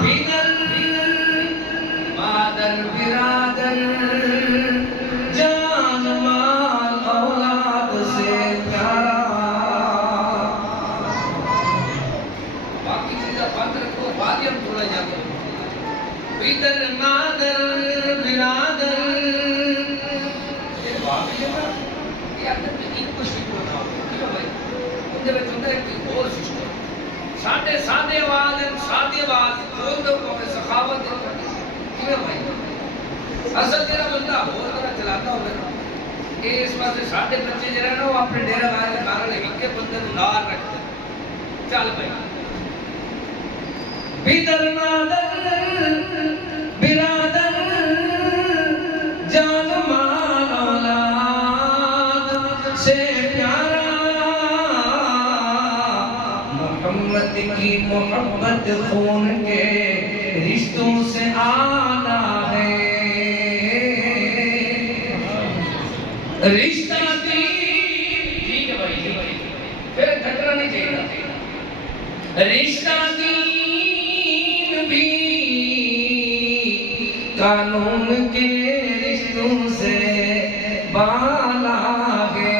बिदर मादर बिरादर जान माल औलाद से प्यारा। बाकी चीज़ें बंद रखो, बाद ही हम थोड़ा जाते हैं। बिदर मादर बिरादर ये बाकी है ना, ये अंदर में एक कुछ भी बोलना हो क्यों भाई उनके में चुनता है कि और सिस्टम सादे सादे आवाज बोल दो को सखावत क्यों भाई असल तेरा बंदा हो तरह चलाता हो ना ये इस वास्ते सादे बच्चे जरा ना वो अपने डेरा गाय के कारण इनके बंदे को नार रखते चल भाई बिदर मादर बिरादर जान माल औलाद से प्यारा मोहम्मद की मोहब्बत खून के रिश्तों से आना है। रिश्ता ठीक है भाई फिर झगड़ा नहीं चाहिए। रिश्ता दीन भी कानून के रिश्तों से बाला है।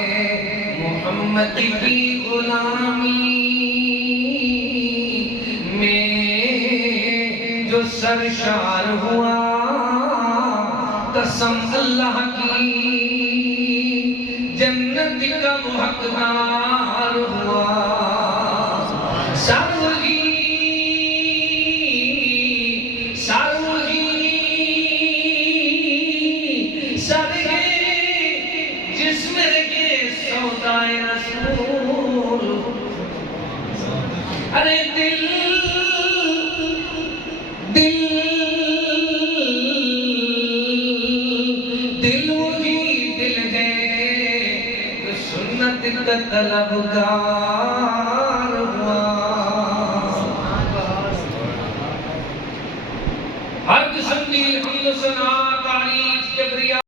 मोहम्मद की गुलामी में जो सरशार हुआ कसम अल्लाह की जन्नत का हकदार हुआ। जिसमें के सौदाए रसूल अरे दिल दिल दिल वही दिल है जो सुन्नत का तलबगार हुआ। हर किस्म की